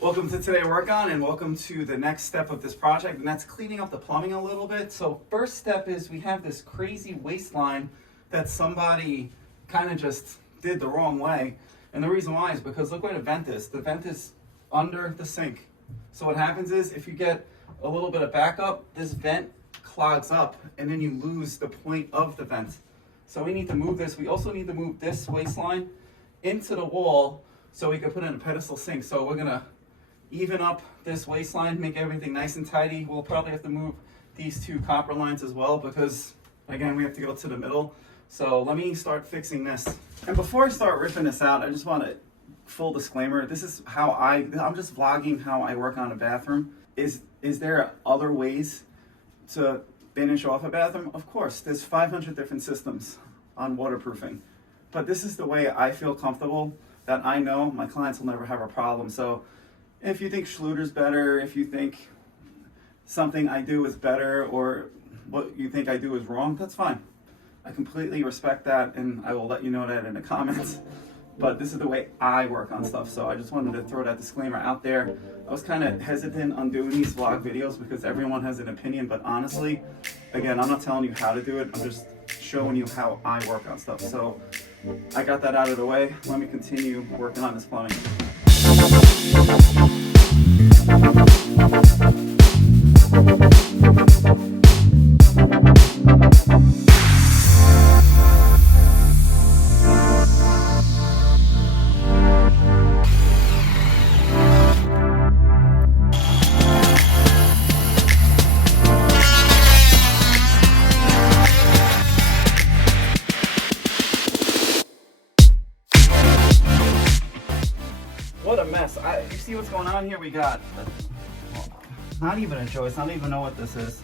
Welcome to Today Work On, and welcome to the next step of this project, and that's cleaning up the plumbing a little bit. So first step is we have this crazy waistline that somebody kind of just did the wrong way. And the reason why is because look where the vent is. The vent is under the sink. So what happens is if you get a little bit of backup, this vent clogs up and then you lose the point of the vent. So we need to move this. We also need to move this waistline into the wall so we can put in a pedestal sink. So we're gonna even up this waistline, make everything nice and tidy. We'll probably have to move these two copper lines as well because, again, we have to go to the middle. So let me start fixing this. And before I start ripping this out, I just want to, full disclaimer, this is how I'm just vlogging how I work on a bathroom. Is there other ways to finish off a bathroom? Of course, there's 500 different systems on waterproofing. But this is the way I feel comfortable that I know my clients will never have a problem. So if you think Schluter's better, if you think something I do is better, or what you think I do is wrong, that's fine. I completely respect that, and I will let you know that in the comments. But this is the way I work on stuff, so I just wanted to throw that disclaimer out there. I was kind of hesitant on doing these vlog videos because everyone has an opinion, but honestly, again, I'm not telling you how to do it, I'm just showing you how I work on stuff. So I got that out of the way. Let me continue working on this plumbing. What a mess. You see what's going on here? We got not even a joist. I don't even know what this is.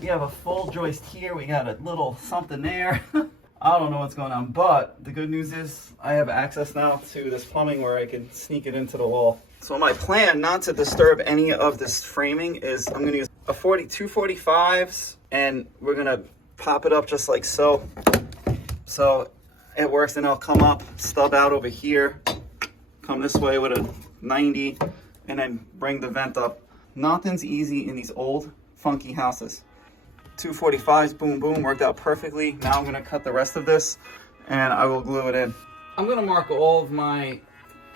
We have a full joist here. We got a little something there. I don't know what's going on, but the good news is I have access now to this plumbing where I can sneak it into the wall. So my plan not to disturb any of this framing is I'm going to use a 245s and we're going to pop it up just like so. So it works, and I'll come up, stub out over here, come this way with a 90, and then bring the vent up. Nothing's easy in these old, funky houses. 245s, boom, boom, worked out perfectly. Now I'm gonna cut the rest of this, and I will glue it in. I'm gonna mark all of my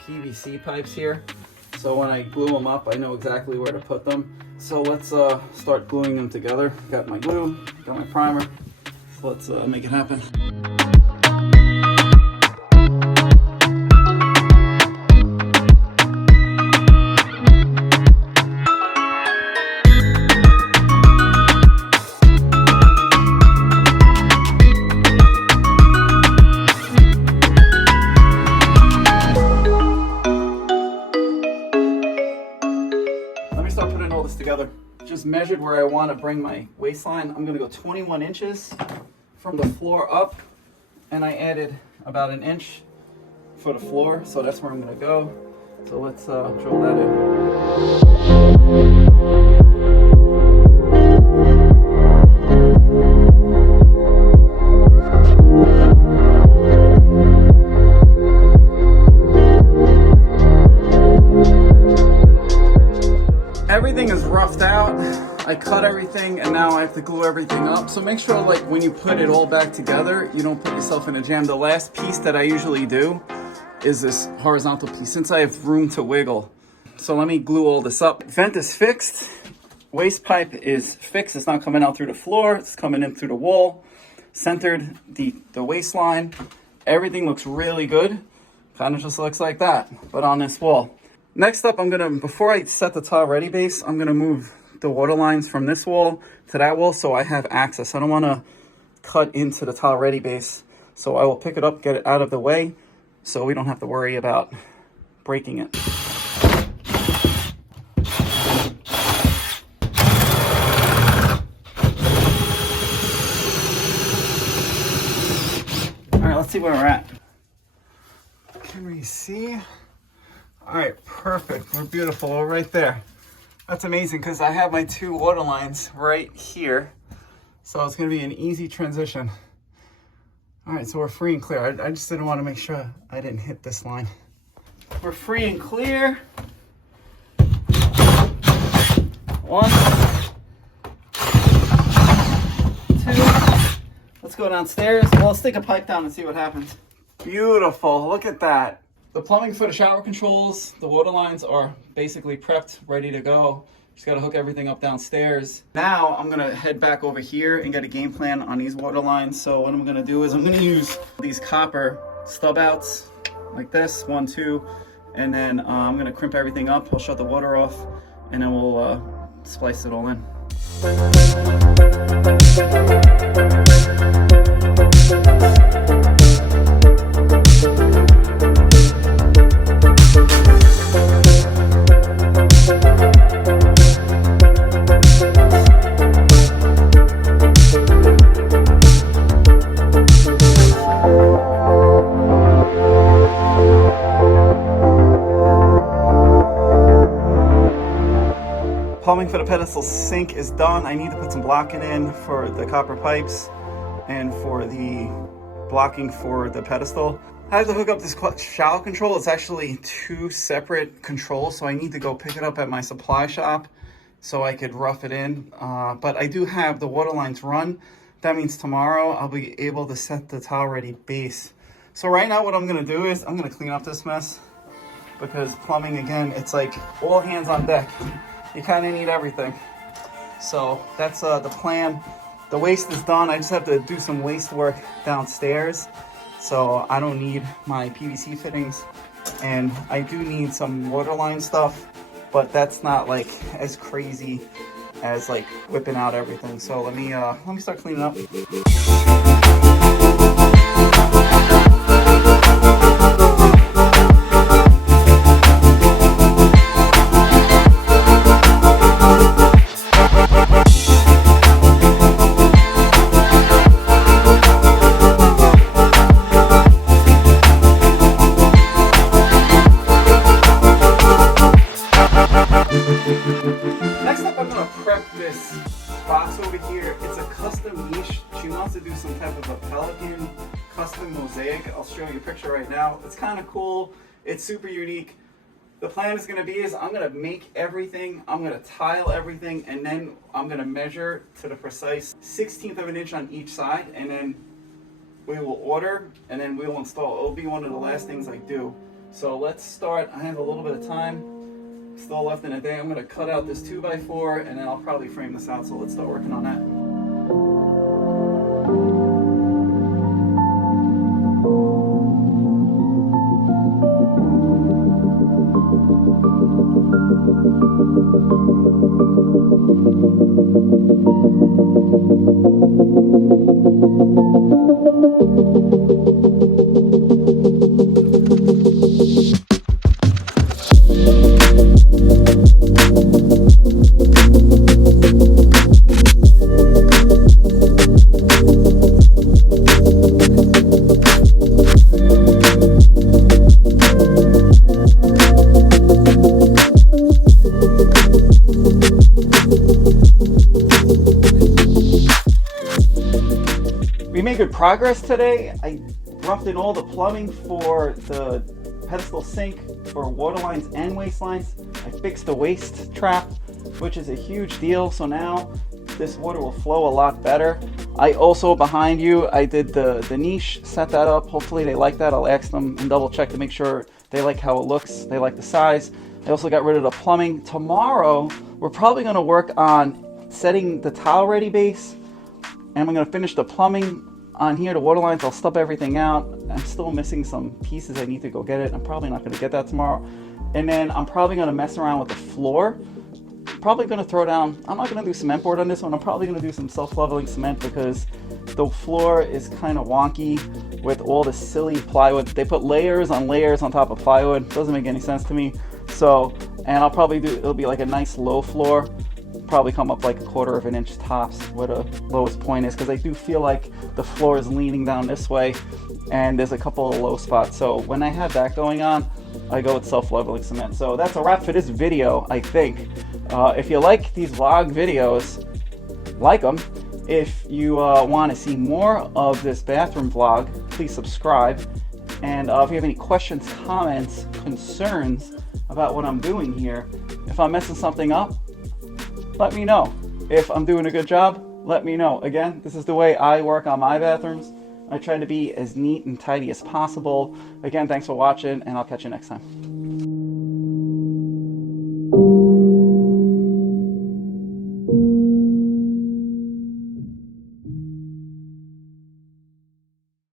PVC pipes here, so when I glue them up, I know exactly where to put them. So let's start gluing them together. Got my glue, got my primer. So let's make it happen. Together. Just measured where I want to bring my waistline. I'm going to go 21 inches from the floor up, and I added about an inch for the floor, so that's where I'm going to go. So let's drill that in. Everything is roughed out. I cut everything, and now I have to glue everything up. So make sure, like, when you put it all back together, you don't put yourself in a jam. The last piece that I usually do is this horizontal piece, since I have room to wiggle. So let me glue all this up. Vent is fixed. Waste pipe is fixed. It's not coming out through the floor. It's coming in through the wall. Centered the waistline. Everything looks really good. Kind of just looks like that, but on this wall. Next up, before I set the tile ready base, I'm gonna move the water lines from this wall to that wall so I have access. I don't wanna cut into the tile ready base. So I will pick it up, get it out of the way, so we don't have to worry about breaking it. All right, let's see where we're at. Can we see? All right, perfect. We're beautiful. We're right there. That's amazing because I have my two water lines right here. So it's going to be an easy transition. All right, so we're free and clear. I just didn't want to make sure I didn't hit this line. We're free and clear. 1, 2. Let's go downstairs. Well, let's take a pipe down and see what happens. Beautiful. Look at that. The plumbing for the shower controls, the water lines are basically prepped, ready to go. Just got to hook everything up downstairs. Now I'm going to head back over here and get a game plan on these water lines. So what I'm going to do is I'm going to use these copper stub outs like this, 1, 2, and then I'm going to crimp everything up. I'll shut the water off, and then we'll splice it all in. Plumbing for the pedestal sink is done. I need to put some blocking in for the copper pipes and for the blocking for the pedestal. I have to hook up this shower control. It's actually 2 separate controls, so I need to go pick it up at my supply shop so I could rough it in. But I do have the water lines run. That means tomorrow I'll be able to set the tile ready base. So right now what I'm gonna do is I'm gonna clean up this mess, because plumbing, again, it's like all hands on deck. You kind of need everything. So that's the plan. The waste is done. I just have to do some waste work downstairs. So I don't need my PVC fittings. And I do need some waterline stuff, but that's not like as crazy as like whipping out everything. So let me start cleaning up. Next up, I'm going to prep this box over here. It's a custom niche. She wants to do some type of a pelican custom mosaic. I'll show you a picture right now. It's kind of cool. It's super unique. The plan is going to be I'm going to make everything, I'm going to tile everything, and then I'm going to measure to the precise 1/16 of an inch on each side, and then we will order, and then we will install. It'll be one of the last things I do. So let's start. I have a little bit of time still left in a day. I'm going to cut out this 2x4, and then I'll probably frame this out. So let's start working on that. We made good progress today. I roughed in all the plumbing for the pedestal sink, for water lines and waste lines. I fixed the waste trap, which is a huge deal. So now this water will flow a lot better. I also, behind you, I did the niche, set that up. Hopefully they like that. I'll ask them and double check to make sure they like how it looks, they like the size. I also got rid of the plumbing. Tomorrow, we're probably gonna work on setting the tile ready base, and I'm gonna finish the plumbing on here, the water lines. I'll stub everything out. I'm still missing some pieces. I need to go get it. I'm probably not gonna get that tomorrow. And then I'm probably gonna mess around with the floor. Probably gonna throw down, I'm not gonna do cement board on this one. I'm probably gonna do some self-leveling cement because the floor is kind of wonky with all the silly plywood. They put layers on top of plywood. Doesn't make any sense to me. So, and I'll probably do, it'll be like a nice low floor. Probably come up like 1/4 of an inch tops where the lowest point is, because I do feel like the floor is leaning down this way and there's a couple of low spots. So when I have that going on, I go with self-leveling cement. So that's a wrap for this video, I think. If you like these vlog videos, like them. If you want to see more of this bathroom vlog, please subscribe. And if you have any questions, comments, concerns about what I'm doing here, if I'm messing something up, let me know. If I'm doing a good job, let me know. Again, this is the way I work on my bathrooms. I try to be as neat and tidy as possible. Again, thanks for watching, and I'll catch you next time.